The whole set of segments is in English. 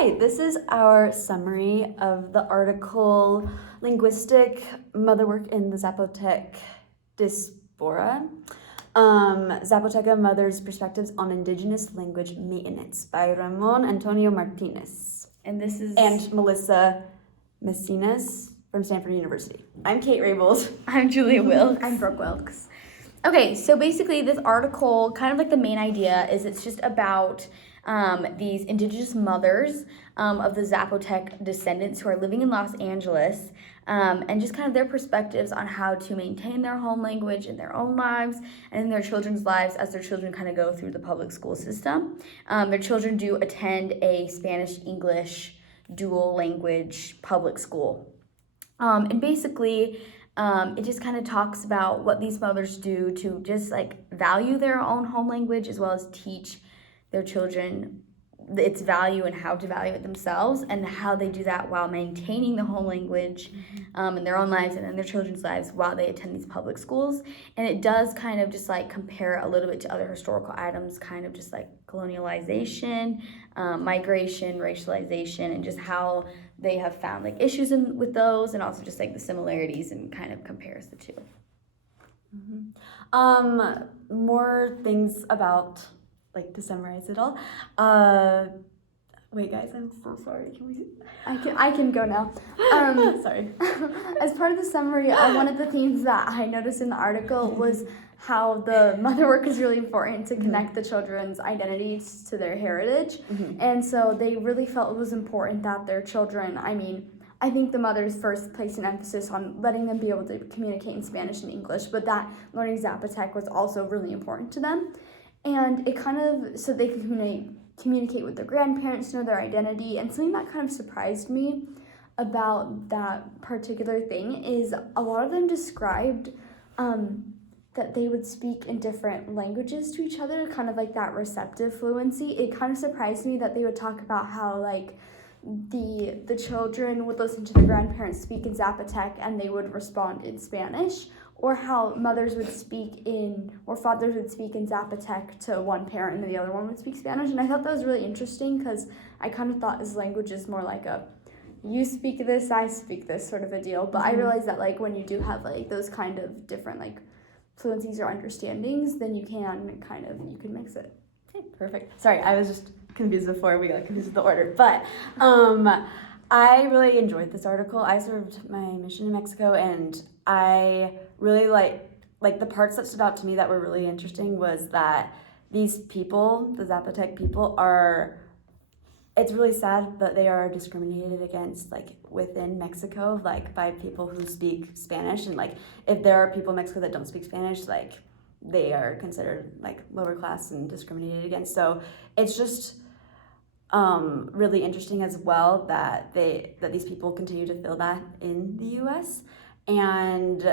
Hi, this is our summary of the article Linguistic Motherwork in the Zapotec Diaspora. Zapoteca Mothers' Perspectives on Indigenous Language Maintenance by Ramon Antonio Martinez. And this is... And Melissa Messinas from Stanford University. I'm Kate Rabels. I'm Julia Wilkes. I'm Brooke Wilkes. Okay, so basically this article, kind of like the main idea is it's just about these indigenous mothers of the Zapotec descendants who are living in Los Angeles, and just kind of their perspectives on how to maintain their home language in their own lives and in their children's lives as their children kind of go through the public school system. Their children do attend a Spanish-English dual language public school. And basically, it just kind of talks about what these mothers do to just like value their own home language as well as teach their children its value and how to value it themselves, and how they do that while maintaining the home language in their own lives and in their children's lives while they attend these public schools. And it does kind of just like compare a little bit to other historical items, kind of just like colonialization, migration, racialization, and just how they have found like issues with those, and also just like the similarities, and kind of compares the two. More things about, like, to summarize it all. Wait, guys, I'm so sorry. Can we? I can go now. Sorry. As part of the summary, one of the themes that I noticed in the article was how the motherwork is really important to connect the children's identities to their heritage. And so they really felt it was important that their children, I think the mothers first placed an emphasis on letting them be able to communicate in Spanish and English, but that learning Zapotec was also really important to them. And it kind of, so they could communicate with their grandparents, know their identity. And something that kind of surprised me about that particular thing is a lot of them described that they would speak in different languages to each other, kind of like that receptive fluency. It kind of surprised me that they would talk about how like the children would listen to the grandparents speak in Zapotec and they would respond in Spanish, or how mothers would speak or fathers would speak in Zapotec to one parent and the other one would speak Spanish. And I thought that was really interesting because I kind of thought as language is more like a you speak this, I speak this sort of a deal. But I realized that like when you do have like those kind of different like fluencies or understandings, then you can mix it. Okay, perfect. Sorry, I was just confused before we got confused with the order. But I really enjoyed this article. I served my mission in Mexico, and I really like the parts that stood out to me that were really interesting was that these people, the Zapotec people, it's really sad that they are discriminated against like within Mexico, like by people who speak Spanish. And like if there are people in Mexico that don't speak Spanish, like they are considered like lower class and discriminated against. So it's just really interesting as well that these people continue to feel that in the US. And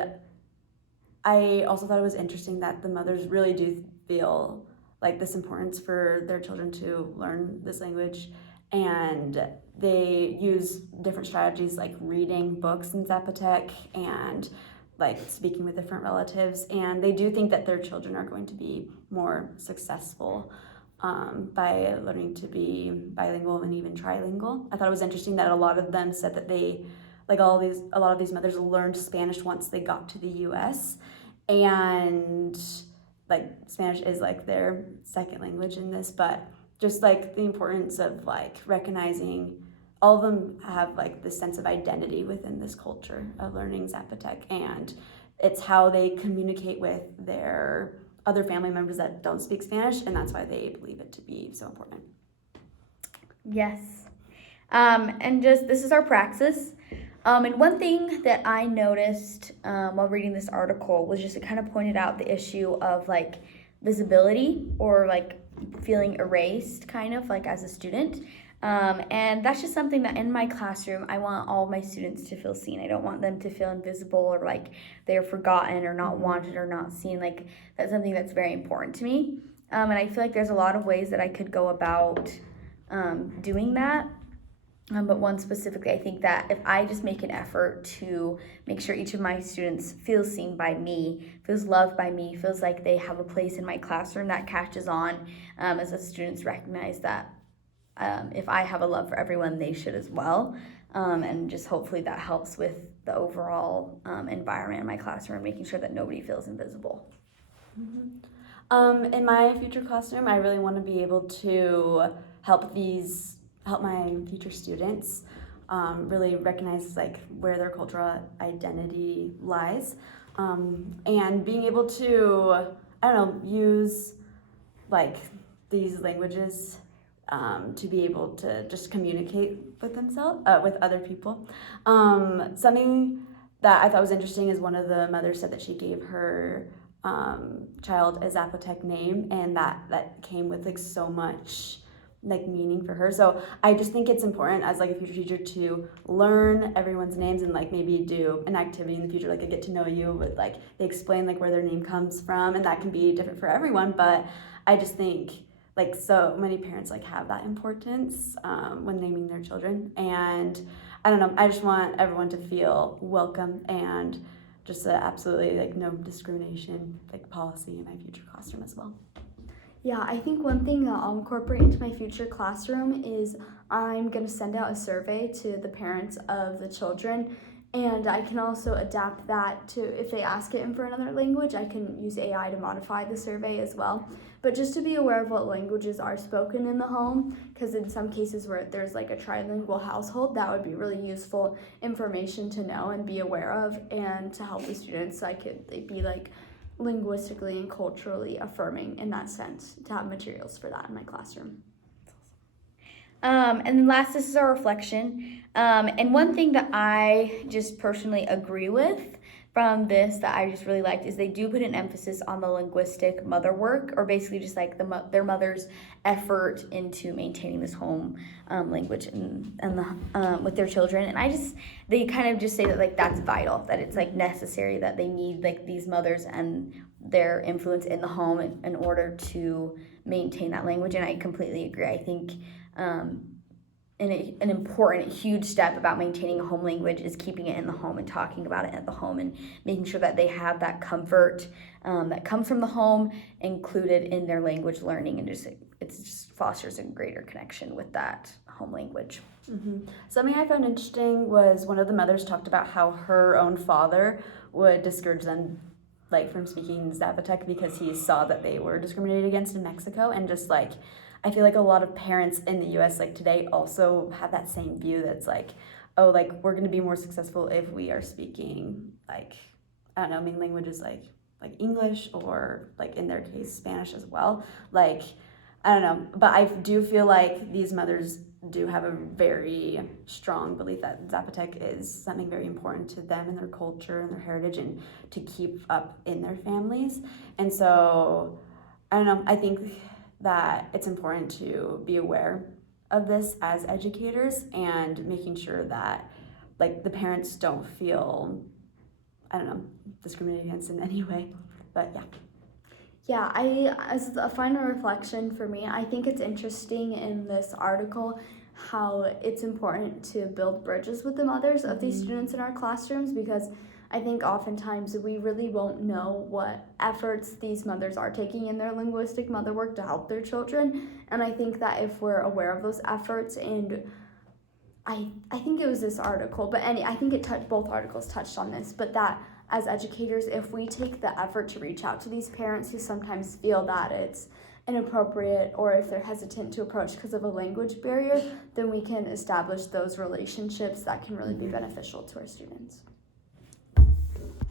I also thought it was interesting that the mothers really do feel like this importance for their children to learn this language, and they use different strategies like reading books in Zapotec and like speaking with different relatives, and they do think that their children are going to be more successful by learning to be bilingual and even trilingual. I thought it was interesting that a lot of them said that a lot of these mothers learned Spanish once they got to the US, and like Spanish is like their second language in this, but just like the importance of like recognizing all of them have like this sense of identity within this culture of learning Zapotec, and it's how they communicate with their other family members that don't speak Spanish, and that's why they believe it to be so important. Yes. And just this is our praxis. And one thing that I noticed while reading this article was just it kind of pointed out the issue of like visibility or like feeling erased kind of like as a student. And that's just something that in my classroom, I want all my students to feel seen. I don't want them to feel invisible or like they're forgotten or not wanted or not seen. Like that's something that's very important to me. And I feel like there's a lot of ways that I could go about doing that. But one specifically, I think that if I just make an effort to make sure each of my students feels seen by me, feels loved by me, feels like they have a place in my classroom, that catches on as the students recognize that if I have a love for everyone, they should as well. And just hopefully that helps with the overall environment in my classroom, making sure that nobody feels invisible. In my future classroom, I really want to be able to help my future students really recognize like where their cultural identity lies, and being able to, I don't know, use like these languages to be able to just communicate with themselves, with other people. Something that I thought was interesting is one of the mothers said that she gave her child a Zapotec name, and that came with like so much like meaning for her. So I just think it's important as like a future teacher to learn everyone's names and like maybe do an activity in the future, like a get to know you, with like they explain like where their name comes from, and that can be different for everyone. But I just think like so many parents like have that importance when naming their children, and I don't know, I just want everyone to feel welcome, and just absolutely like no discrimination like policy in my future classroom as well. Yeah, I think one thing that I'll incorporate into my future classroom is I'm going to send out a survey to the parents of the children, and I can also adapt that to, if they ask it in for another language, I can use AI to modify the survey as well. But just to be aware of what languages are spoken in the home, because in some cases where there's like a trilingual household, that would be really useful information to know and be aware of, and to help the students so they'd be like linguistically and culturally affirming in that sense, to have materials for that in my classroom. And then last, this is our reflection. And one thing that I just personally agree with from this that I just really liked is they do put an emphasis on the linguistic mother work, or basically just like their mother's effort into maintaining this home language and with their children. And they kind of just say that like that's vital, that it's like necessary, that they need like these mothers and their influence in the home in order to maintain that language. And I completely agree. I think an important, huge step about maintaining a home language is keeping it in the home and talking about it at the home, and making sure that they have that comfort that comes from the home included in their language learning, and it just fosters a greater connection with that home language. Mm-hmm. Something I found interesting was one of the mothers talked about how her own father would discourage them like from speaking Zapotec because he saw that they were discriminated against in Mexico, and just like I feel like a lot of parents in the U.S. like today also have that same view that's like, oh, like we're going to be more successful if we are speaking like, I don't know, main languages like English, or like in their case Spanish as well. Like, I don't know, but I do feel like these mothers do have a very strong belief that Zapotec is something very important to them and their culture and their heritage, and to keep up in their families. And so, I don't know, I think that it's important to be aware of this as educators, and making sure that like the parents don't feel, I don't know, discriminated against in any way. But Yeah, as a final reflection for me, I think it's interesting in this article how it's important to build bridges with the mothers of these students in our classrooms, because I think oftentimes we really won't know what efforts these mothers are taking in their linguistic mother work to help their children. And I think that if we're aware of those efforts, and I think it was this article, but I think both articles touched on this, but that as educators, if we take the effort to reach out to these parents who sometimes feel that it's inappropriate, or if they're hesitant to approach because of a language barrier, then we can establish those relationships that can really be beneficial to our students.